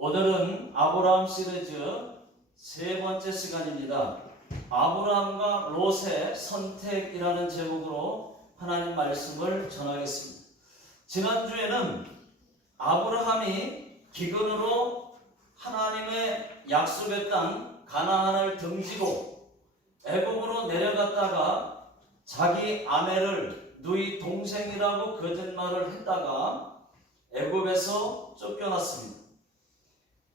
오늘은 아브라함 시리즈 세 번째 시간입니다. 아브라함과 롯의 선택이라는 제목으로 하나님 말씀을 전하겠습니다. 지난주에는 아브라함이 기근으로 하나님의 약속의 땅 가나안을 등지고 애굽으로 내려갔다가 자기 아내를 누이 동생이라고 거짓말을 했다가 애굽에서 쫓겨났습니다.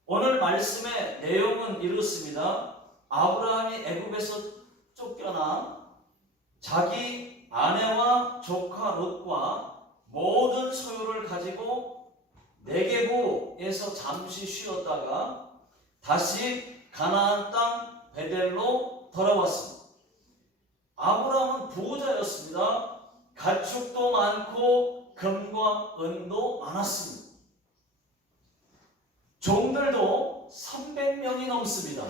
오늘 말씀의 내용은 이렇습니다. 아브라함이 애굽에서 쫓겨나 자기 아내와 조카 롯과 모든 소유를 가지고 네게부에서 잠시 쉬었다가 다시 가나안 땅 베델로 돌아왔습니다. 아브라함은 부자였습니다. 가축도 많고 금과 은도 많았습니다. 종들도 300명이 넘습니다.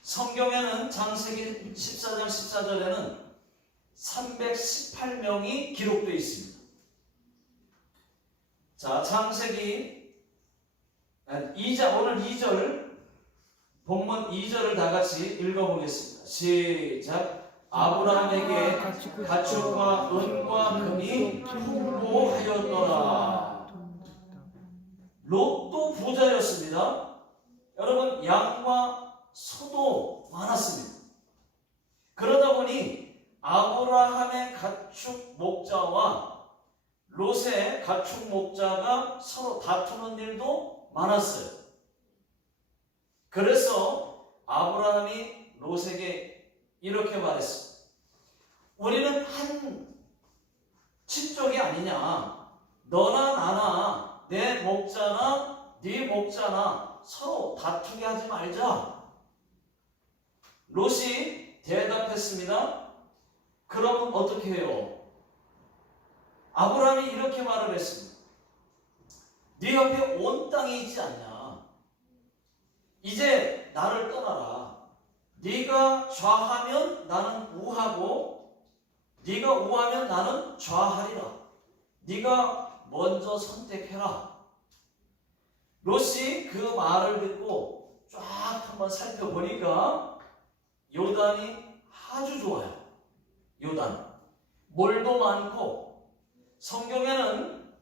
성경에는 창세기 14장 14절에는 318명이 기록되어 있습니다. 자, 창세기 2장, 오늘 2절, 본문 2절을 다 같이 읽어보겠습니다. 시작. 아브라함에게 가축과 은과 금이 풍부하였더라. 롯도 부자였습니다. 여러분, 양과 소도 많았습니다. 그러다 보니 아브라함의 가축 목자와 롯의 가축 목자가 서로 다투는 일도 많았어요. 그래서 아브라함이 롯에게 이렇게 말했습니다. 우리는 한 친족이 아니냐. 너나 나나 내 목자나 네 목자나 서로 다투게 하지 말자. 롯이 대답했습니다. 그럼 어떻게 해요? 아브라함이 이렇게 말을 했습니다. 네 옆에 온 땅이 있지 않냐? 이제 나를 떠나라. 네가 좌하면 나는 우하고 네가 우하면 나는 좌하리라. 네가 먼저 선택해라. 롯이 그 말을 듣고 쫙 한번 살펴보니까 요단이 아주 좋아요. 요단. 물도 많고 성경에는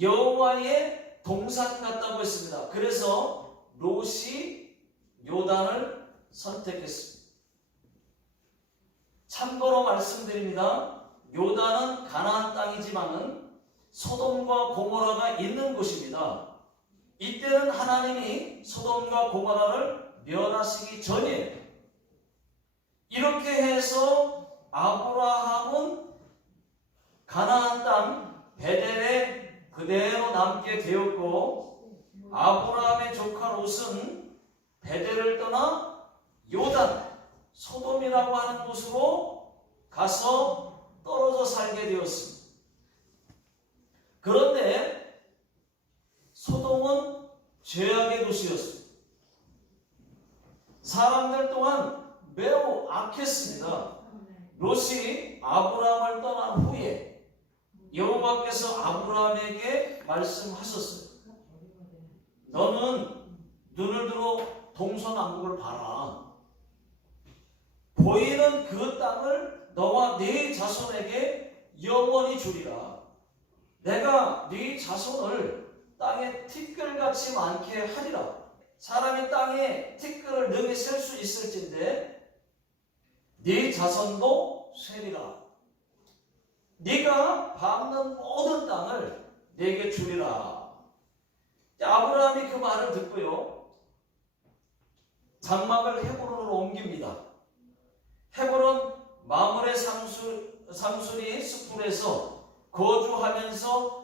여호와의 동산 같다고 했습니다. 그래서 롯이 요단을 선택했습니다. 참고로 말씀드립니다. 요단은 가나안 땅이지만은 소돔과 고모라가 있는 곳입니다. 이때는 하나님이 소돔과 고모라를 멸하시기 전이에요. 이렇게 해서 아브라함은 가나안 땅 베델에 그대로 남게 되었고 아브라함의 조카 롯은 베델을 떠나 요단, 소돔이라고 하는 곳으로 가서 떨어져 살게 되었습니다. 그런데 소돔은 죄악의 도시였습니다. 사람들 또한 매우 악했습니다. 롯이 아브라함을 떠난 후에 여호와께서 아브라함에게 말씀하셨어요. 너는 눈을 들어 동서남북을 봐라. 보이는 그 땅을 너와 네 자손에게 영원히 주리라. 내가 네 자손을 땅에 티끌같이 많게 하리라. 사람이 땅에 티끌을 능히 셀 수 있을진데 네 자손도 세리라. 네가 밟는 모든 땅을 내게 주리라. 아브라함이 그 말을 듣고요, 장막을 헤브론으로 옮깁니다. 헤브론 마므레 상술이 숲풀에서 거주하면서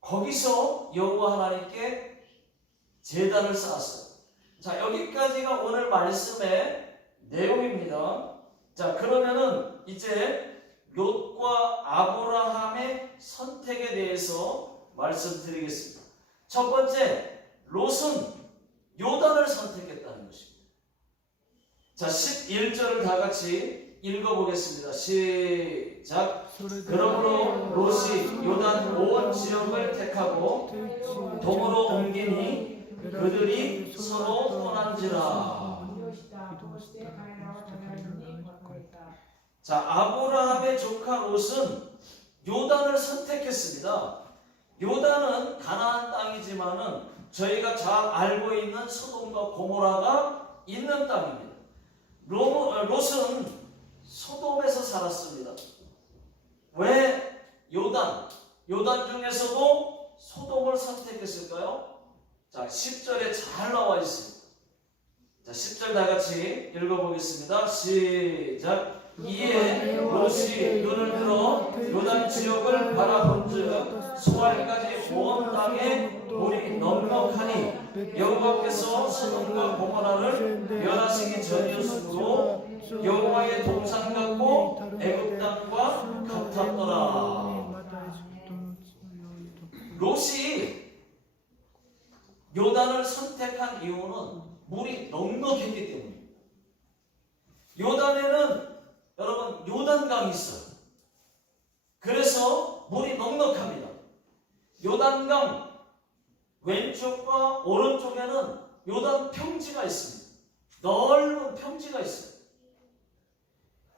거기서 여호와 하나님께 제단을 쌓았어요. 자, 여기까지가 오늘 말씀의 내용입니다. 자, 그러면은 이제 롯과 아브라함의 선택에 대해서 말씀드리겠습니다. 첫 번째, 롯은 요단을 선택했다는 것입니다. 자, 11절을 다 같이 읽어보겠습니다. 시작. 그러므로 롯이 요단 온 지역을 택하고 동으로 옮기니 그들이 서로 떠난지라. 자, 아브라함의 조카 롯은 요단을 선택했습니다. 요단은 가나안 땅이지만은 저희가 잘 알고 있는 소돔과 고모라가 있는 땅입니다. 롯은 소돔에서 살았습니다. 왜 요단 중에서도 소돔을 선택했을까요? 자, 10절에 잘 나와 있습니다. 자, 10절 다 같이 읽어보겠습니다. 시작. 이에 롯이 눈을 들어 요단 지역을 바라본즉 소알까지 온 땅에 물이 넉넉하니 여호와께서 소돔과 고모라를 멸하시기 전이었으므로 여호와의 동산 같고 애굽 땅과 같았더라. 롯이 요단을 선택한 이유는 물이 넉넉했기 때문입니다. 요단에는 여러분 요단강이 있어요. 그래서 물이 넉넉합니다. 요단강 왼쪽과 오른쪽에는 요단 평지가 있습니다. 넓은 평지가 있어요.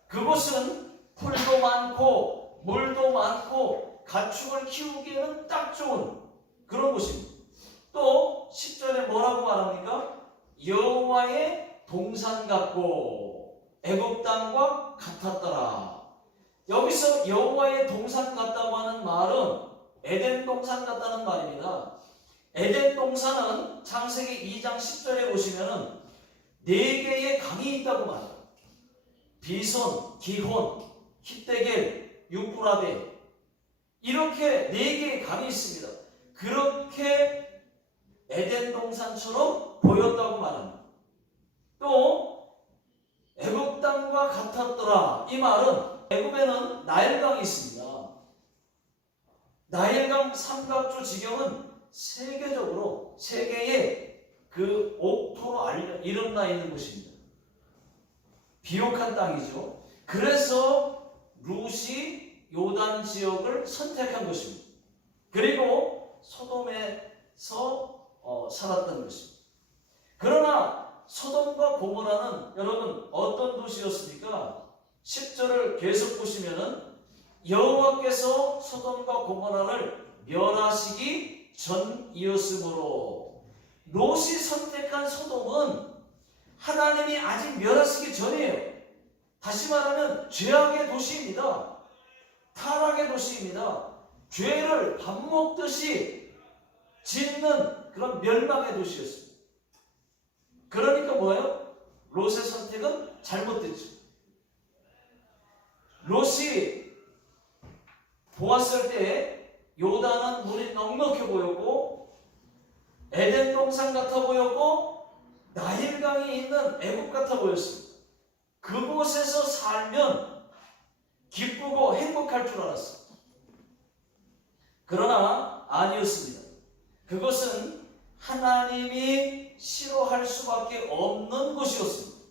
그곳은 풀도 많고 물도 많고 가축을 키우기에는 딱 좋은 그런 곳입니다. 또 10절에 뭐라고 말합니까? 여호와의 동산 같고 애굽 땅과 같았더라. 여기서 여호와의 동산 같다고 하는 말은 에덴 동산 같다는 말입니다. 에덴 동산은 창세기 2장 10절에 보시면은 4개의 강이 있다고 말합니다. 비손, 기혼, 히데겔, 유프라데 이렇게 4개의 강이 있습니다. 그렇게 에덴 동산처럼 보였다고 말합니다. 또 애굽 땅과 같았더라. 이 말은 애굽에는 나일강이 있습니다. 나일강 삼각주 지경은 세계적으로 세계의 그 옥토로 이름나 있는 곳입니다. 비옥한 땅이죠. 그래서 롯이 요단 지역을 선택한 것입니다. 그리고 소돔에서 살았던 것입니다. 그러나 소돔과 고모라는 여러분 어떤 도시였습니까? 10절을 계속 보시면은 여호와께서 소돔과 고모라를 멸하시기 전이었으므로 롯이 선택한 소돔은 하나님이 아직 멸하시기 전이에요. 다시 말하면 죄악의 도시입니다. 타락의 도시입니다. 죄를 밥 먹듯이 짓는 그런 멸망의 도시였습니다. 그러니까 뭐예요? 롯의 선택은 잘못됐죠. 롯이 보았을 때 요단은 물이 넉넉해 보였고 에덴 동산 같아 보였고 나일강이 있는 애굽 같아 보였습니다. 그곳에서 살면 기쁘고 행복할 줄 알았습니다. 그러나 아니었습니다. 그것은 하나님이 싫어할 수밖에 없는 곳이었습니다.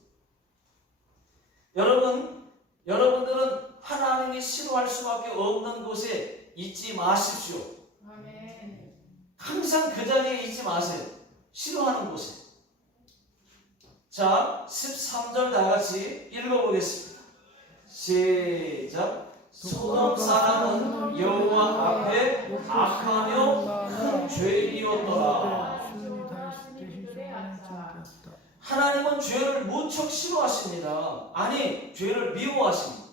여러분들은 하나님이 싫어할 수밖에 없는 곳에 있지 마십시오. 아멘. 항상 그 자리에 있지 마세요. 싫어하는 곳에. 자, 13절 다 같이 읽어보겠습니다. 시작. 소돔 사람은 여호와 앞에 악하며 큰 죄인이었더라. 하나님은 죄를 무척 싫어하십니다. 아니, 죄를 미워하십니다.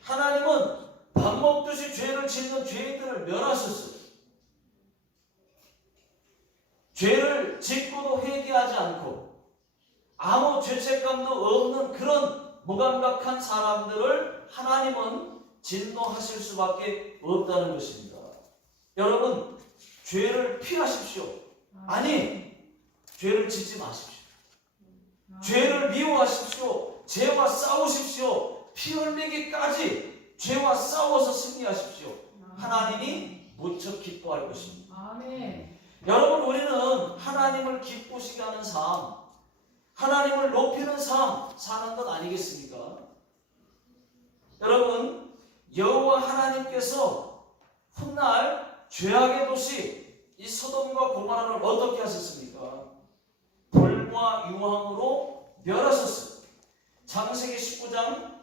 하나님은 밥 먹듯이 죄를 짓는 죄인들을 멸하셨어요. 죄를 짓고도 회개하지 않고 아무 죄책감도 없는 그런 무감각한 사람들을 하나님은 진노하실 수밖에 없다는 것입니다. 여러분, 죄를 피하십시오. 아니, 죄를 짓지 마십시오. 죄를 미워하십시오. 죄와 싸우십시오. 피 흘리기까지 죄와 싸워서 승리하십시오. 하나님이 무척 기뻐할 것입니다. 아멘. 여러분, 우리는 하나님을 기쁘시게 하는 삶, 하나님을 높이는 삶 사는 것 아니겠습니까? 여러분, 여호와 하나님께서 훗날 죄악의 도시 이 소돔과 고모라를 어떻게 하셨습니까? 불과 유황으로 멸하셨어요. 창세기 19장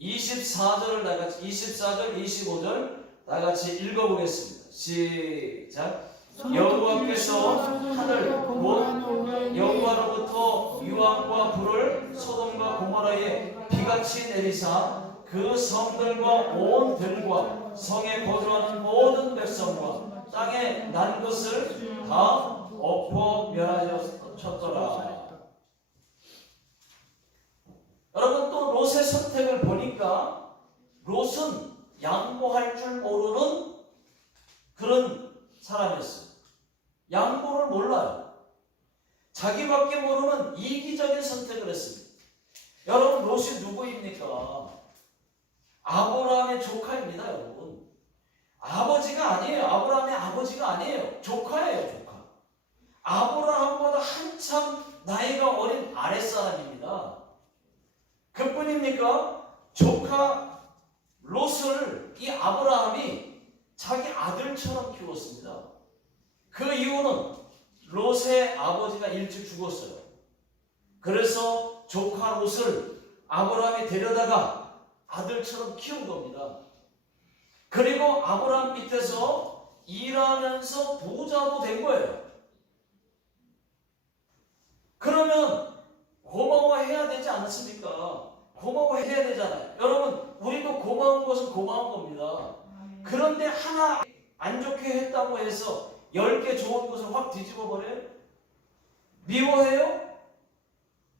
24절을 다같이 24절 25절 다같이 읽어보겠습니다. 시작. 여호와께서 하늘 곧 여호와로부터 유황과 불을 소돔과 고모라에 비같이 내리사 그 성들과 온 들과 성에 거주하는 모든 백성과 땅에 난 것을 다 엎어 멸하셨더라. 여러분, 또 롯의 선택을 보니까 롯은 양보할 줄 모르는 그런 사람이었어요. 양보를 몰라요. 자기밖에 모르는 이기적인 선택을 했습니다. 여러분, 롯이 누구입니까? 아브라함의 조카입니다, 여러분. 아버지가 아니에요. 아브라함의 아버지가 아니에요. 조카예요, 조카. 아브라함보다 한참 나이가 어린 아랫사람입니다. 그뿐입니까? 조카 롯을 이 아브라함이 자기 아들처럼 키웠습니다. 그 이유는 롯의 아버지가 일찍 죽었어요. 그래서 조카 롯을 아브라함이 데려다가 아들처럼 키운 겁니다. 그리고 아브라함 밑에서 일하면서 부자도 된 거예요. 그러면 고마워해야 되지 않습니까? 고마워해야 되잖아요. 여러분, 우리도 고마운 것은 고마운 겁니다. 그런데 하나 안 좋게 했다고 해서 10개 좋은 것을 확 뒤집어 버려요? 미워해요?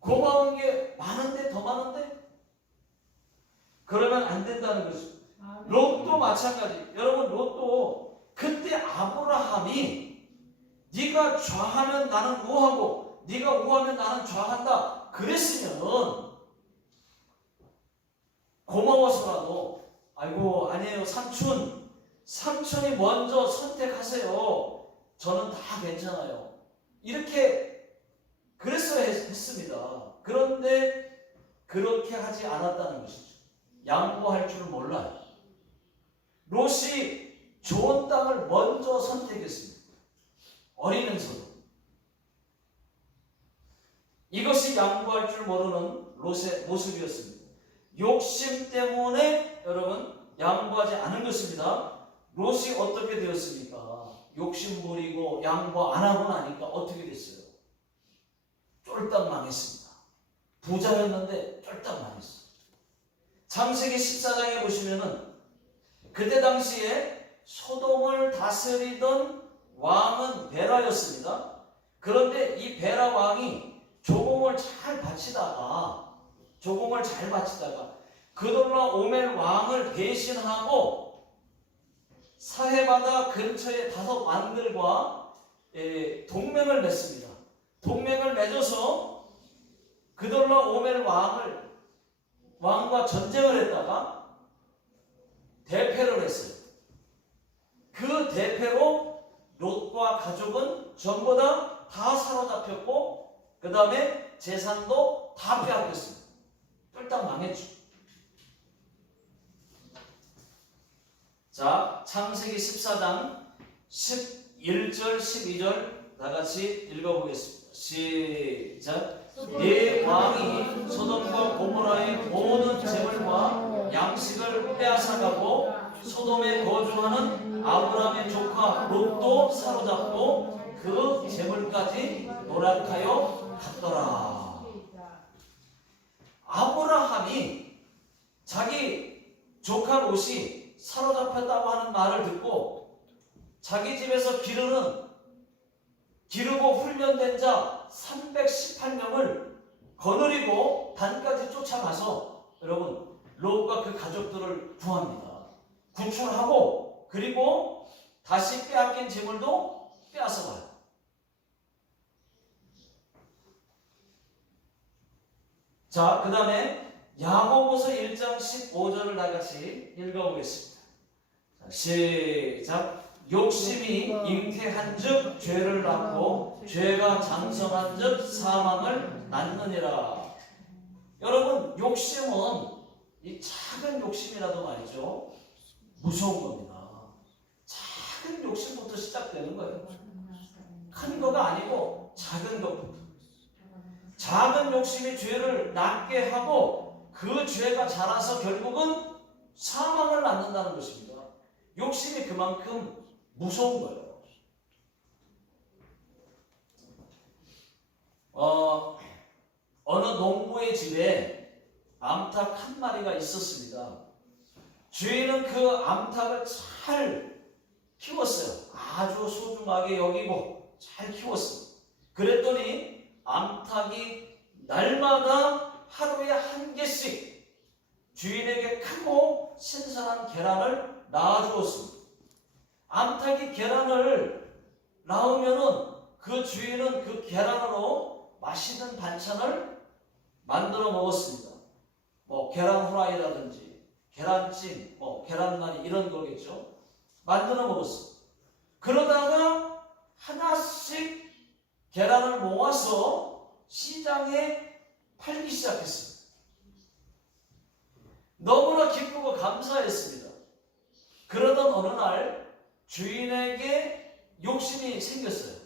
고마운 게 많은데, 더 많은데? 그러면 안 된다는 거죠. 롯도 마찬가지. 여러분, 롯도 그때 아브라함이 네가 좌하면 나는 우하고 네가 우하면 나는 좌한다 그랬으면 고마워서라도 아이고 아니에요 삼촌이 먼저 선택하세요. 저는 다 괜찮아요. 이렇게 그랬어야 했습니다. 그런데 그렇게 하지 않았다는 것이죠. 양보할 줄 몰라요. 롯이 좋은 땅을 먼저 선택했습니다. 어리면서도. 이것이 양보할 줄 모르는 롯의 모습이었습니다. 욕심 때문에 여러분 양보하지 않은 것입니다. 롯이 어떻게 되었습니까? 욕심 부리고 양보 안 하고 나니까 어떻게 됐어요? 쫄딱 망했습니다. 부자였는데 쫄딱 망했어요. 창세기 14장에 보시면은 그때 당시에 소돔을 다스리던 왕은 베라였습니다. 그런데 이 베라 왕이 조공을 잘 바치다가 그돌라 오멜 왕을 배신하고 사해바다 근처의 5 왕들과 동맹을 맺습니다. 동맹을 맺어서 그돌라 오멜 왕과 전쟁을 했다가 대패를 했어요. 그 대패로 롯과 가족은 전부 다 사로잡혔고 그 다음에 재산도 다 빼앗겼습니다. 쫄딱 망했죠. 자, 창세기 14장 11절 12절 다같이 읽어보겠습니다. 시작. 네 왕이 소돔과 고모라의 모든 재물과 양식을 빼앗아가고 소돔에 거주하는 아브라함의 조카 롯도 사로잡고 그 재물까지 노략하여 갔더라. 아브라함이 자기 조카 롯이 사로잡혔다고 하는 말을 듣고 자기 집에서 기르고 훈련된 자 318명을 거느리고 단까지 쫓아가서 여러분 롯과 그 가족들을 구합니다. 구출하고 그리고 다시 빼앗긴 재물도 빼앗아가요. 자, 그 다음에 야고보서 1장 15절을 다같이 읽어보겠습니다. 자, 시작. 욕심이 잉태한 즉 죄를 낳고 죄가 장성한 즉 사망을 낳느니라. 여러분, 욕심은 이 작은 욕심이라도 말이죠, 무서운 겁니다. 작은 욕심부터 시작되는 거예요. 큰 거가 아니고 작은 것부터. 작은 욕심이 죄를 낳게 하고 그 죄가 자라서 결국은 사망을 낳는다는 것입니다. 욕심이 그만큼 무서운 거예요. 어느 농부의 집에 암탉 한 마리가 있었습니다. 주인은 그 암탉을 잘 키웠어요. 아주 소중하게 여기고 잘 키웠어요. 그랬더니 암탉이 날마다 하루에 한 개씩 주인에게 크고 신선한 계란을 낳아주었습니다. 암탉이 계란을 낳으면은 그 주인은 그 계란으로 맛있는 반찬을 만들어 먹었습니다. 뭐 계란 후라이라든지 계란찜, 뭐 계란말이 이런 거겠죠. 만들어 먹었어요. 그러다가 하나씩 계란을 모아서 시장에 팔기 시작했습니다. 너무나 기쁘고 감사했습니다. 그러던 어느 날 주인에게 욕심이 생겼어요.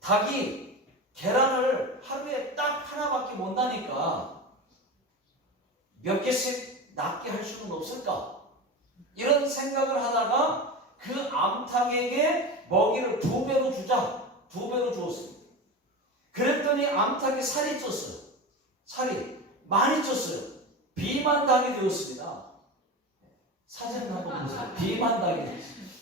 닭이 계란을 하루에 딱 하나밖에 못 나니까 몇 개씩 낳게 할 수는 없을까? 이런 생각을 하다가 그 암탉에게 먹이를 2배로 주자. 2배로 주었습니다. 그랬더니 암탉이 살이 쪘어요. 살이 많이 쪘어요. 비만 닭이 되었습니다. 사진 한번 보세요. 비만 닭이 되었습니다.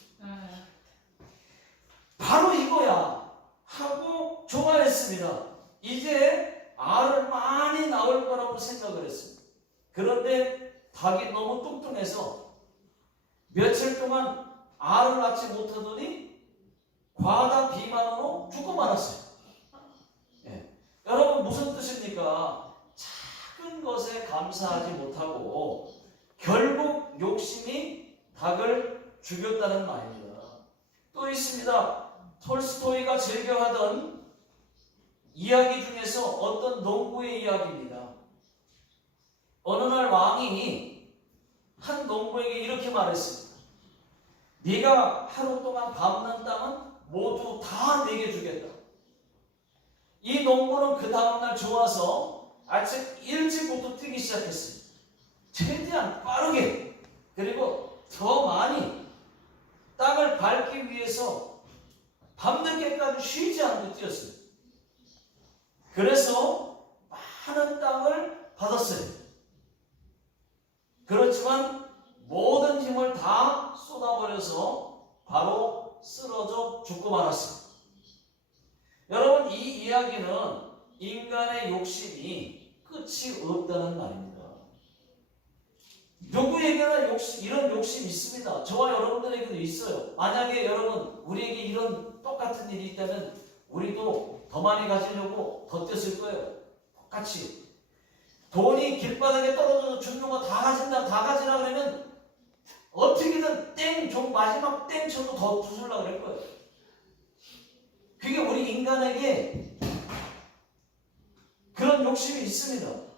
바로 이거야 하고 좋아했습니다. 이제 알을 많이 낳을 거라고 생각을 했습니다. 그런데 닭이 너무 뚱뚱해서 며칠 동안 알을 낳지 못하더니 과다 비만으로 죽고 말았어요. 예. 여러분 무슨 뜻입니까? 작은 것에 감사하지 못하고 결국 욕심이 닭을 죽였다는 말입니다. 또 있습니다. 톨스토이가 즐겨하던 이야기 중에서 어떤 농부의 이야기입니다. 어느 날 왕이 한 농부에게 이렇게 말했습니다. 네가 하루 동안 밟는 땅은 모두 다 내게 주겠다. 이 농부는 그 다음날 좋아서 아침 일찍부터 뛰기 시작했습니다. 최대한 빠르게 그리고 더 많이 땅을 밟기 위해서 밤늦게까지 쉬지 않고 뛰었어요. 그래서 많은 땅을 받았어요. 그렇지만 모든 힘을 다 쏟아버려서 바로 쓰러져 죽고 말았습니다. 여러분 이 이야기는 인간의 욕심이 끝이 없다는 말입니다. 누구에게나 이런 욕심이 있습니다. 저와 여러분들에게도 있어요. 만약에 여러분 우리에게 이런 똑같은 일이 있다면 우리도 더 많이 가지려고 더 뛰었을 거예요. 똑같이 돈이 길바닥에 떨어져서 죽는 거 다 가진다, 다 가지라 그러면 어떻게든 마지막 땡 쳐도 더 부술라 그럴 거예요. 그게 우리 인간에게 그런 욕심이 있습니다.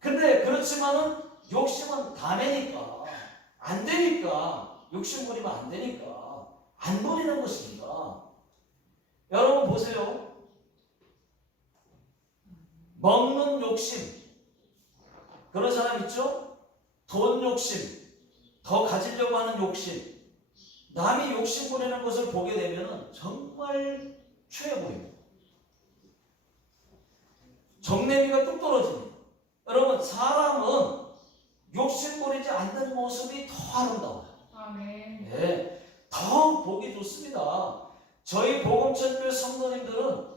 근데 그렇지만은 욕심은 다매니까 안 되니까 욕심 부리면 안 되니까 안 부리는 것입니다. 여러분 보세요. 먹는 욕심 그런 사람 있죠? 돈 욕심, 더 가지려고 하는 욕심, 남이 욕심 부리는 것을 보게 되면 정말 취해 보입니다. 정내미가 뚝 떨어집니다. 여러분 사람은 욕심 부리지 않는 모습이 더 아름다워요. 아멘. 네, 더 보기 좋습니다. 저희 복음천교회 성도님들은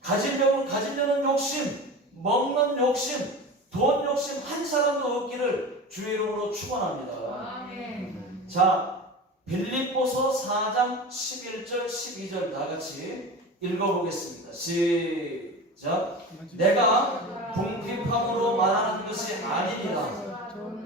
가지려는 욕심, 먹는 욕심, 돈 욕심 한 사람도 없기를 주의 이름으로 축원합니다. 아멘. 자, 빌립보서 4장 11절 12절 다 같이 읽어보겠습니다. 시작. 내가 궁핍함으로 말하는 것이 아니니라.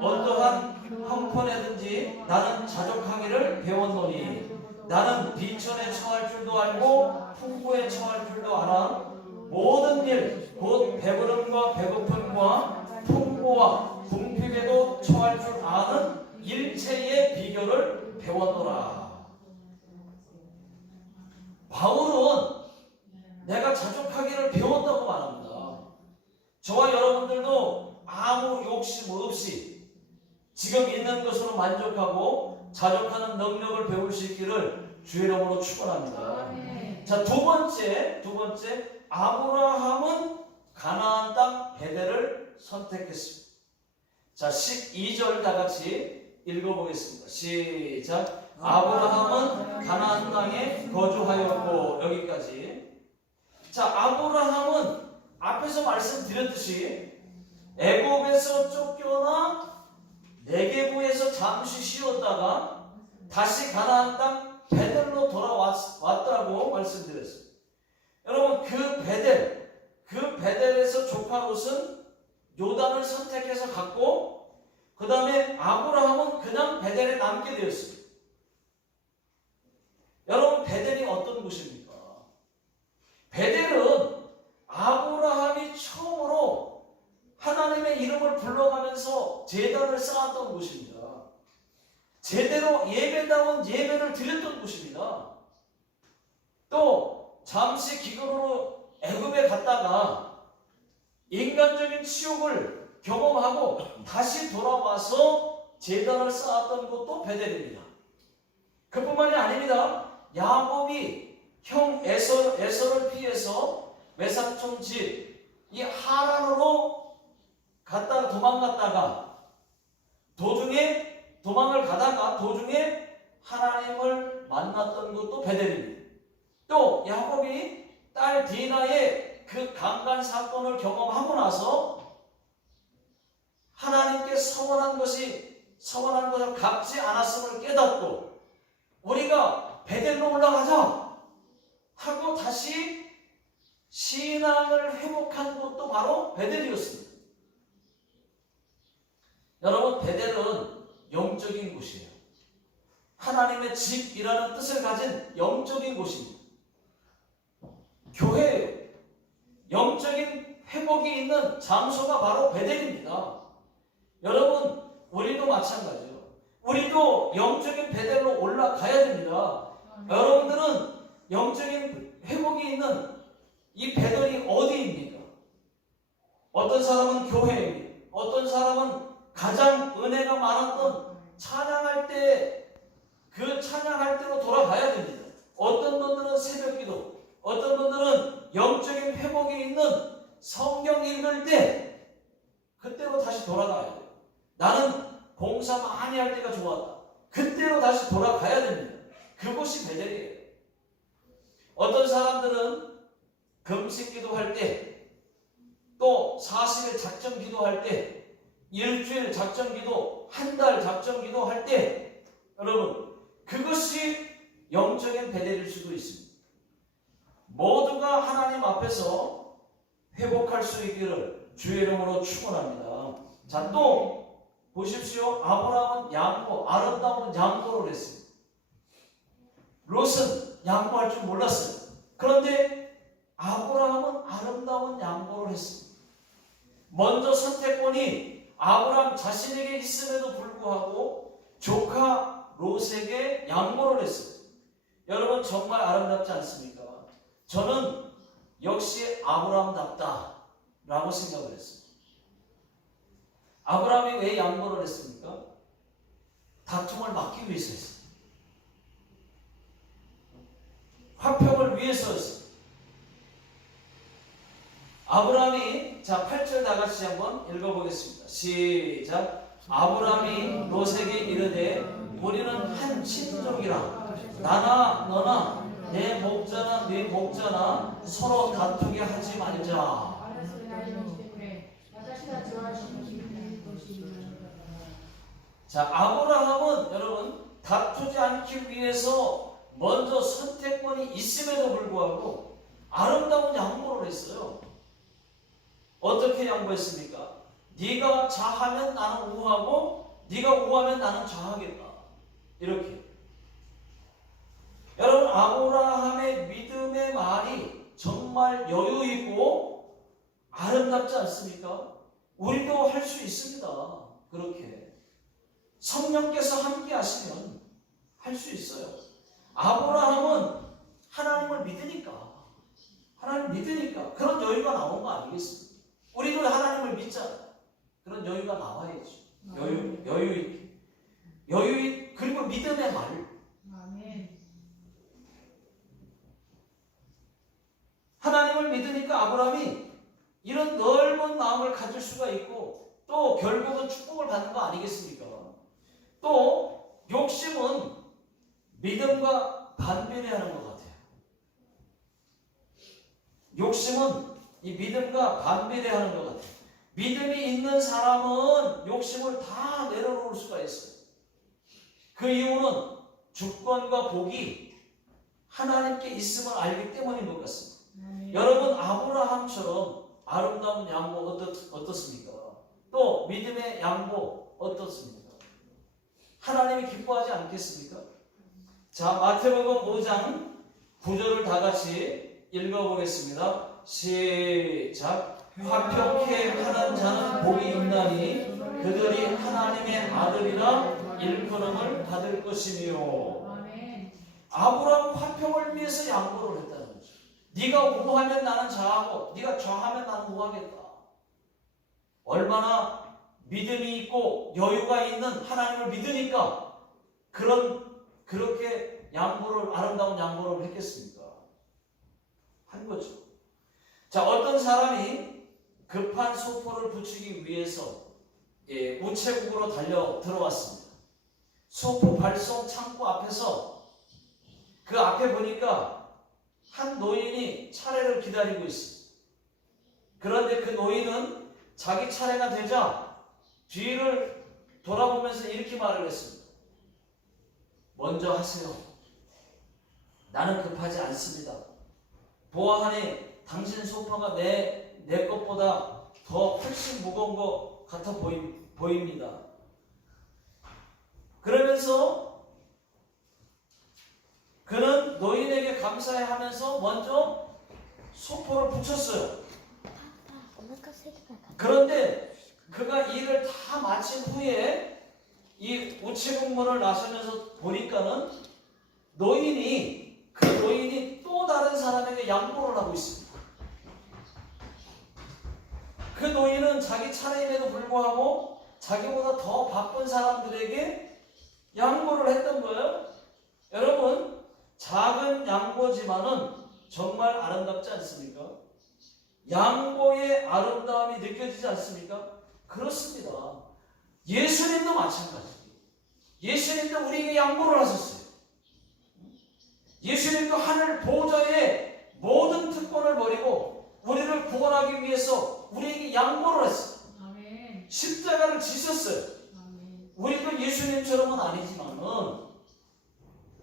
어떠한 형편에든지 나는 자족하기를 배웠노니 나는 비천에 처할 줄도 알고 풍부에 처할 줄도 알아. 모든 일 곧 배부름과 배고픔과 풍부와 궁핍에도 처할 줄 아는 일체의 비결을 배웠노라. 바울은 내가 자족하기를 배웠다고 말합니다. 저와 여러분들도 아무 욕심 없이 지금 있는 것으로 만족하고 자족하는 능력을 배울 수 있기를 주의 이름으로 축원합니다. 자, 두 번째 아브라함은 가나안 땅 베델을 선택했습니다. 자, 12절 다 같이 읽어보겠습니다. 시작. 아브라함은 가나안 땅에 거주하였고, 여기까지. 자, 아브라함은 앞에서 말씀드렸듯이 애굽에서 쫓겨나 네게부에서 잠시 쉬었다가 다시 가나안 땅 베델로 돌아왔다고 말씀드렸어요. 여러분, 그 베델에서 조카 롯은 요단을 선택해서 갔고, 그 다음에 아브라함은 그냥 베델에 남게 되었습니다. 여러분, 베델이 어떤 곳입니까? 베델은 아브라함이 처음으로 하나님의 이름을 불러가면서 제단을 쌓았던 곳입니다. 제대로 예배다운 예배를 드렸던 곳입니다. 또 잠시 기근으로 애굽에 갔다가 인간적인 치욕을 경험하고 다시 돌아와서 제단을 쌓았던 곳도 베델입니다. 그뿐만이 아닙니다. 야곱이 형 에서를 피해서 외삼촌 집 이 하란으로 갔다가 도망갔다가 도망을 가다가 도중에 하나님을 만났던 것도 베델입니다. 또 야곱이 딸 디나의 그 강간 사건을 경험하고 나서 하나님께 서원한 것을 갚지 않았음을 깨닫고 우리가 베델로 올라가자 하고 다시 신앙을 회복한 곳도 바로 베델이었습니다. 여러분, 베델은 영적인 곳이에요. 하나님의 집이라는 뜻을 가진 영적인 곳입니다. 교회예요. 영적인 회복이 있는 장소가 바로 베델입니다. 여러분, 우리도 마찬가지예요. 우리도 영적인 베델로 올라가야 됩니다. 여러분들은 영적인 회복이 있는 이 베델이 어디입니까? 어떤 사람은 교회입니다. 어떤 사람은 가장 은혜가 많았던 찬양할 때 그 찬양할 때로 돌아가야 됩니다. 어떤 분들은 새벽기도, 어떤 분들은 영적인 회복이 있는 성경 읽을 때 그때로 다시 돌아가야 돼요. 나는 봉사 많이 할 때가 좋았다. 그때로 다시 돌아가야 됩니다. 그곳이 베델이에요. 어떤 사람들은 금식 기도할 때, 또 40일 작정 기도할 때, 일주일 작정 기도, 한 달 작정 기도 할 때, 여러분, 그것이 영적인 베델일 수도 있습니다. 모두가 하나님 앞에서 회복할 수 있기를 주의 이름으로 축원합니다. 자, 또 보십시오. 아브라함은 아름다운 양보를 했습니다. 롯은 양보할 줄 몰랐어요. 그런데 아브라함은 아름다운 양보를 했습니다. 먼저 선택권이 아브라함 자신에게 있음에도 불구하고 조카 롯에게 양보를 했어요. 여러분, 정말 아름답지 않습니까? 저는 역시 아브라함답다 라고 생각을 했어요. 아브라함이 왜 양보를 했습니까? 다툼을 막기 위해서 했어요. 화평을 위해서였어요. 아브라함이, 자, 8절 다 같이 한번 읽어보겠습니다. 시작. 아브라함이 롯에게 이르되 우리는 한 친족이라 나나 너나 내 목자나 네 목자나 서로 다투게 하지 말자. 자, 아브라함은 여러분 다투지 않기 위해서 먼저 선택권이 있음에도 불구하고 아름다운 양보를 했어요. 어떻게 양보했습니까? 네가 좌하면 나는 우하고 네가 우하면 나는 좌하겠다. 이렇게. 여러분, 아브라함의 믿음의 말이 정말 여유 있고 아름답지 않습니까? 우리도 할 수 있습니다. 그렇게 성령께서 함께 하시면 할 수 있어요. 아브라함은 하나님을 믿으니까 믿으니까 그런 여유가 나온 거 아니겠습니까? 우리도 하나님을 믿잖아요. 그런 여유가 나와야죠. 여유 있게. 그리고 믿음의 말. 하나님을 믿으니까 아브라함이 이런 넓은 마음을 가질 수가 있고 또 결국은 축복을 받는 거 아니겠습니까? 또 욕심은 믿음과 반비례하는 것 같아요. 욕심은 이 믿음과 반비례하는 것 같아요. 믿음이 있는 사람은 욕심을 다 내려놓을 수가 있어요. 그 이유는 주권과 복이 하나님께 있음을 알기 때문인 것 같습니다. 여러분 아브라함처럼 아름다운 양보 어떻습니까? 또 믿음의 양보 어떻습니까? 하나님이 기뻐하지 않겠습니까? 자, 마태복음 5장 9절을 다 같이 읽어보겠습니다. 시작. 화평케 하는 자는 복이 있나니 그들이 하나님의 아들이라 일컬음을 받을 것이니요. 아브라함 화평을 위해서 양보를 했다는 거죠. 네가 우하면 나는 좌하고 네가 좌하면 나는 우하겠다. 얼마나 믿음이 있고 여유가 있는 하나님을 믿으니까 그렇게 아름다운 양보를 했겠습니까? 한 거죠. 자, 어떤 사람이 급한 소포를 붙이기 위해서 우체국으로 달려 들어왔습니다. 소포 발송 창고 앞에서 그 앞에 보니까 한 노인이 차례를 기다리고 있습니다. 그런데 그 노인은 자기 차례가 되자 뒤를 돌아보면서 이렇게 말을 했습니다. 먼저 하세요. 나는 급하지 않습니다. 보아하니 당신 소파가 내 것보다 더 훨씬 무거운 것 같아 보입니다. 그러면서 그는 노인에게 감사해 하면서 먼저 소포를 붙였어요. 그런데 그가 일을 다 마친 후에 이 우체국 문을 나서면서 보니까는 그 노인이 또 다른 사람에게 양보를 하고 있습니다. 그 노인은 자기 차례임에도 불구하고 자기보다 더 바쁜 사람들에게 양보를 했던 거예요. 여러분, 작은 양보지만은 정말 아름답지 않습니까? 양보의 아름다움이 느껴지지 않습니까? 그렇습니다. 예수님도 마찬가지예요. 예수님도 우리에게 양보를 하셨어요. 예수님도 하늘 보좌의 모든 특권을 버리고 우리를 구원하기 위해서 우리에게 양보를 했어요. 아멘. 십자가를 지셨어요. 아멘. 우리도 예수님처럼은 아니지만은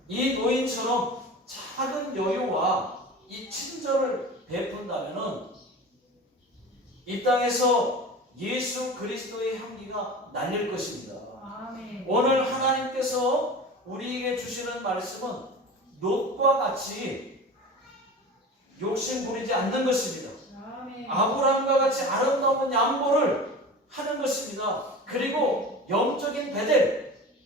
이 노인처럼 작은 여유와 이 친절을 베푼다면은 이 땅에서 예수 그리스도의 향기가 날릴 것입니다. 아멘. 오늘 하나님께서 우리에게 주시는 말씀은 롯과 같이 욕심 부리지 않는 것입니다. 아멘. 아브라함과 같이 아름다운 양보를 하는 것입니다. 그리고 영적인 베델,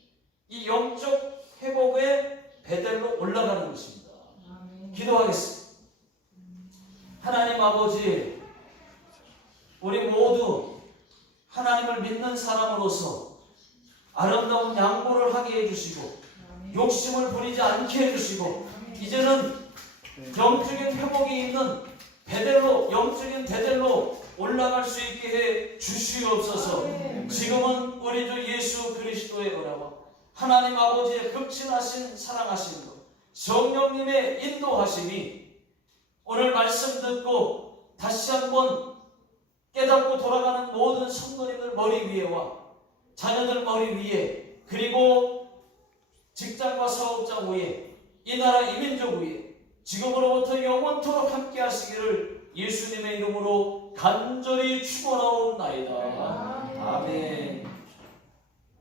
이 영적 회복의 베델로 올라가는 것입니다. 아멘. 기도하겠습니다. 하나님 아버지, 우리 모두 하나님을 믿는 사람으로서 아름다운 양보를 하게 해주시고 욕심을 부리지 않게 해주시고 이제는 영적인 회복이 있는 영적인 베델로 올라갈 수 있게 해 주시옵소서. 지금은 우리 주 예수 그리스도의 은혜와 하나님 아버지의 극진하신 사랑하심으로 성령님의 인도하심이 오늘 말씀 듣고 다시 한번 깨닫고 돌아가는 모든 성도님들 머리 위에와 자녀들 머리 위에 그리고 직장과 사업자 위에 이 나라 이민족 위에 지금으로부터 영원토록 함께 하시기를 예수님의 이름으로 간절히 축원하옵나이다. 아멘.